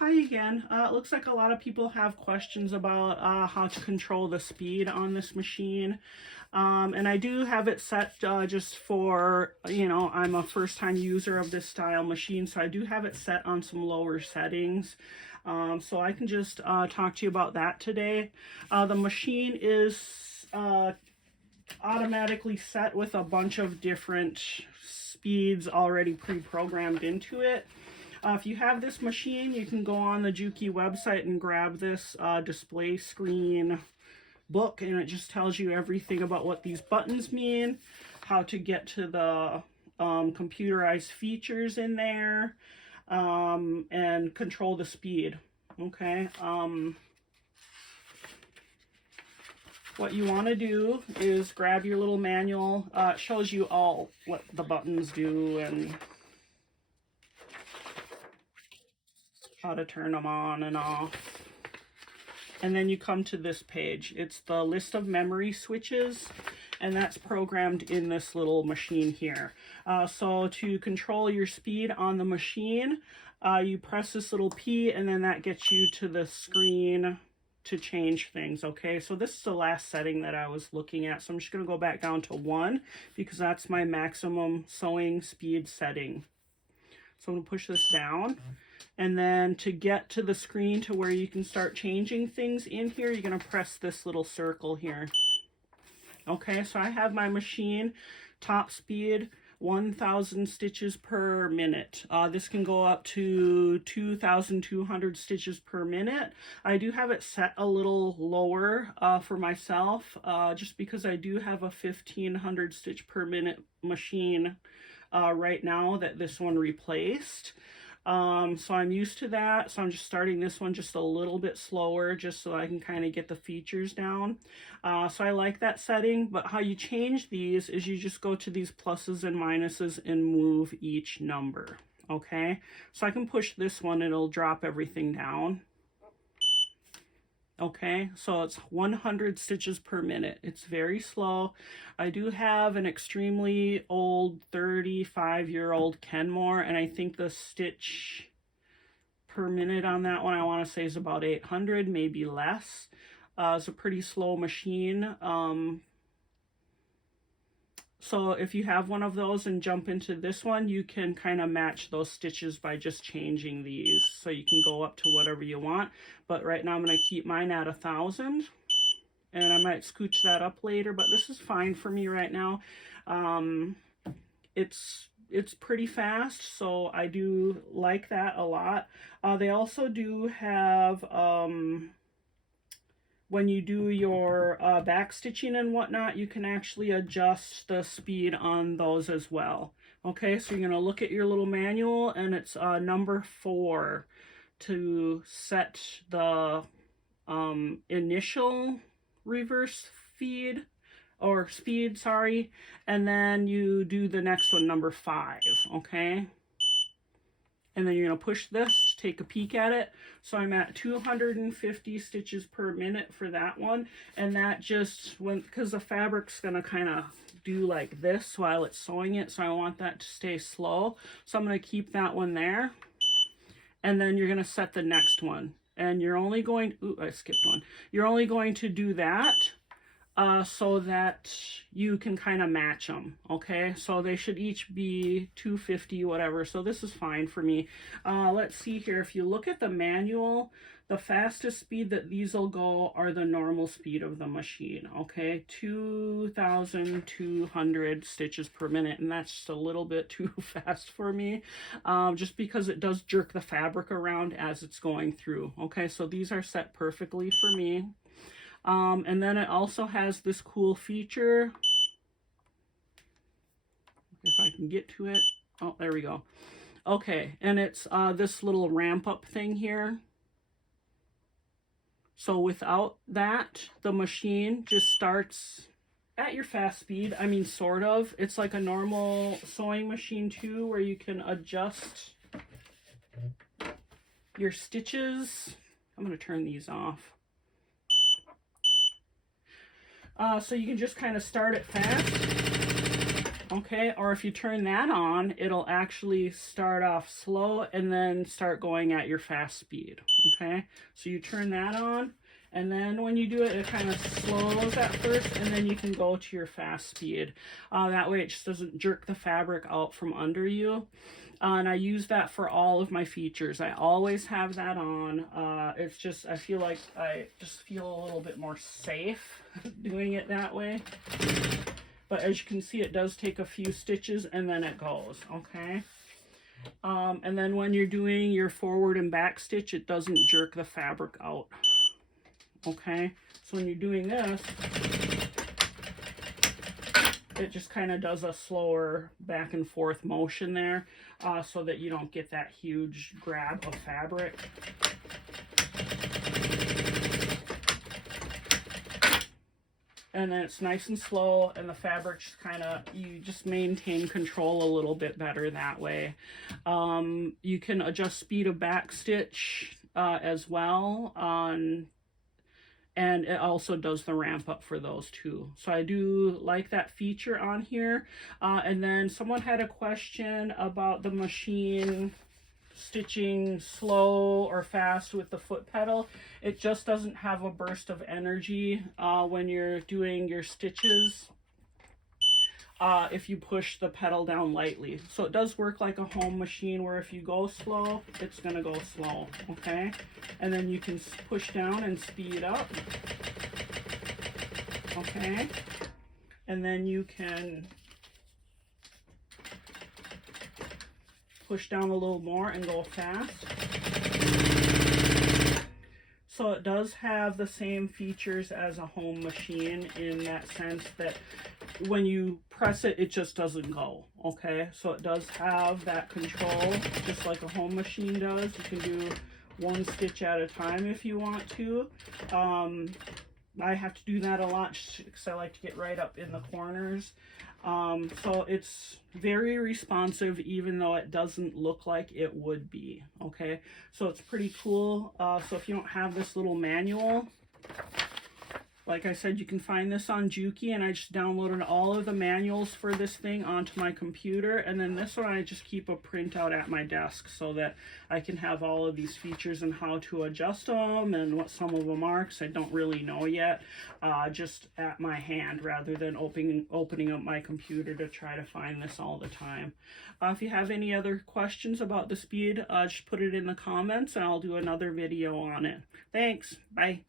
Hi again. It looks like a lot of people have questions about how to control the speed on this machine. And I do have it set just for, I'm a first time user of this style machine, so I do have it set on some lower settings. So I can just talk to you about that today. The machine is automatically set with a bunch of different speeds already pre-programmed into it. If you have this machine, you can go on the Juki website and grab this display screen book, and it just tells you everything about what these buttons mean, how to get to the computerized features in there, and control the speed. Okay. What you want to do is grab your little manual. It shows you all what the buttons do and how to turn them on and off. And then you come to this page. It's the list of memory switches, and that's programmed in this little machine here. So to control your speed on the machine, you press this little P, and then that gets you to the screen to change things. Okay, so this is the last setting that I was looking at, so I'm just going to go back down to 1 because that's my maximum sewing speed setting. So I'm going to push this down. And then to get to the screen to where you can start changing things in here, you're going to press this little circle here. Okay, so I have my machine top speed 1,000 stitches per minute. This can go up to 2,200 stitches per minute. I do have it set a little lower for myself, just because I do have a 1,500 stitch per minute machine right now that this one replaced. So I'm used to that, so I'm just starting this one just a little bit slower just so I can kind of get the features down. So I like that setting, but how you change these is you just go to these pluses and minuses and move each number. Okay, so I can push this one, it'll drop everything down. Okay, so it's 100 stitches per minute. It's very slow. I do have an extremely old 35-year-old Kenmore, and I think the stitch per minute on that one, I want to say, is about 800, maybe less. It's a pretty slow machine. So if you have one of those and jump into this one, you can kind of match those stitches by just changing these. So you can go up to whatever you want. But right now I'm going to keep mine at 1,000. And I might scooch that up later, but this is fine for me right now. It's pretty fast, so I do like that a lot. They also do have... when you do your back stitching and whatnot, you can actually adjust the speed on those as well. Okay, so you're going to look at your little manual, and it's number 4 to set the initial reverse feed or speed, sorry, and then you do the next one, number 5. Okay, and then you're going to push this to take a peek at it. So I'm at 250 stitches per minute for that one. And that just went, because the fabric's going to kind of do like this while it's sewing it. So I want that to stay slow. So I'm going to keep that one there. And then you're going to set the next one. And you're only going, ooh, I skipped one. You're only going to do that so that you can kind of match them. Okay, so they should each be 250 whatever, so this is fine for me. Let's see here. If you look at the manual, the fastest speed that these will go are the normal speed of the machine. Okay, 2,200 stitches per minute, and that's just a little bit too fast for me, just because it does jerk the fabric around as it's going through. Okay, so these are set perfectly for me. And then it also has this cool feature. If I can get to it. Oh, there we go. Okay, and it's this little ramp up thing here. So without that, the machine just starts at your fast speed. I mean, sort of. It's like a normal sewing machine too, where you can adjust your stitches. I'm going to turn these off. So you can just kind of start it fast Okay, or if you turn that on, it'll actually start off slow and then start going at your fast speed. Okay, so you turn that on, and then when you do it, it kind of slows at first, and then you can go to your fast speed. That way it just doesn't jerk the fabric out from under you. And I use that for all of my features. I always have that on. It's just, I feel like I just feel a little bit more safe doing it that way. But as you can see, it does take a few stitches and then it goes, okay? And then when you're doing your forward and back stitch, it doesn't jerk the fabric out, okay? So when you're doing this, it just kind of does a slower back and forth motion there, so that you don't get that huge grab of fabric. And then it's nice and slow, and the fabric just kind of, you just maintain control a little bit better that way. You can adjust speed of back stitch as well, and it also does the ramp up for those too. So I do like that feature on here. And then someone had a question about the machine stitching slow or fast with the foot pedal. It just doesn't have a burst of energy when you're doing your stitches if you push the pedal down lightly. So it does work like a home machine, where if you go slow, it's gonna go slow, okay? And then you can push down and speed up, okay? And then you can push down a little more and go fast. So it does have the same features as a home machine, in that sense that when you press it, it just doesn't go, okay? So it does have that control, just like a home machine does. You can do one stitch at a time if you want to. I have to do that a lot because I like to get right up in the corners. So it's very responsive, even though it doesn't look like it would be, okay? So it's pretty cool. So if you don't have this little manual, like I said, you can find this on Juki, and I just downloaded all of the manuals for this thing onto my computer, and then this one I just keep a printout at my desk so that I can have all of these features and how to adjust them and what some of them are, because I don't really know yet, just at my hand, rather than opening up my computer to try to find this all the time. If you have any other questions about the speed, just put it in the comments and I'll do another video on it. Thanks. Bye.